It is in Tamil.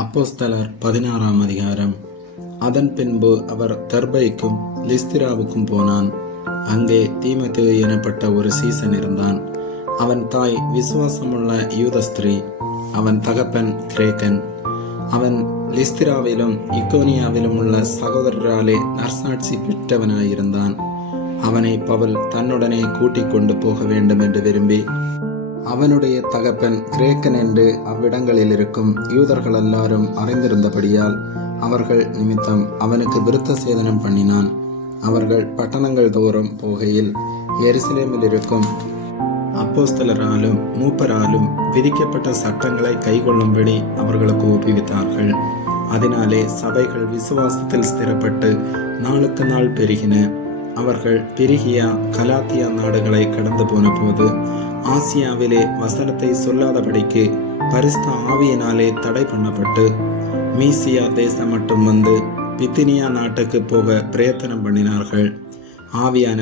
அப்போஸ்தலர் 16 அதிகாரம். அதன் பின்பு அவர் தெர்பைக்கும் லிஸ்திராவுக்கும் போனான். அங்கே தீமோத்தேயு எனப்பட்ட ஒரு சீசன் இருந்தான். அவன் தாய் விசுவாசமுள்ள யூத ஸ்திரீ, அவன் தகப்பன் கிரேக்கன். அவன் லிஸ்திராவிலும் இக்கோனியாவிலும் உள்ள சகோதரராலே நற்சாட்சி பெற்றவனாயிருந்தான். அவனை பவுல் தன்னுடனே கூட்டிக் கொண்டு போக வேண்டும் என்று விரும்பி, அவனுடைய தகப்பன் கிரேக்கன் என்று அவ்விடங்களில் இருக்கும் யூதர்கள் எல்லாரும் அறிந்திருந்தபடியால் அவர்கள் நிமித்தம் அவனுக்கு விருத்த சேதனம் பண்ணினான். அவர்கள் பட்டணங்கள் தோறும் போகையில் எருசலேமில் இருக்கும் அப்போஸ்தலராலும் மூப்பராலும் விதிக்கப்பட்ட சட்டங்களை கைக்கொள்ளும்படி அவர்களுக்கு ஒப்புவித்தார்கள். அதனாலே சபைகள் விசுவாசத்தில் ஸ்திரப்பட்டு நாளுக்கு நாள் பெருகின. அவர்கள் பெருகியா கலாத்தியா நாடுகளை கடந்து போன போது ஆசியாவிலே வசனத்தை சொல்லாதபடிக்கு பரிசுத்த ஆவியினாலே தடை பண்ணப்பட்டு மீசியா தேசம் மட்டும் வந்து பித்தினியா நாட்டுக்கு போக பிரயத்தனம் பண்ணினார்கள். ஆவியான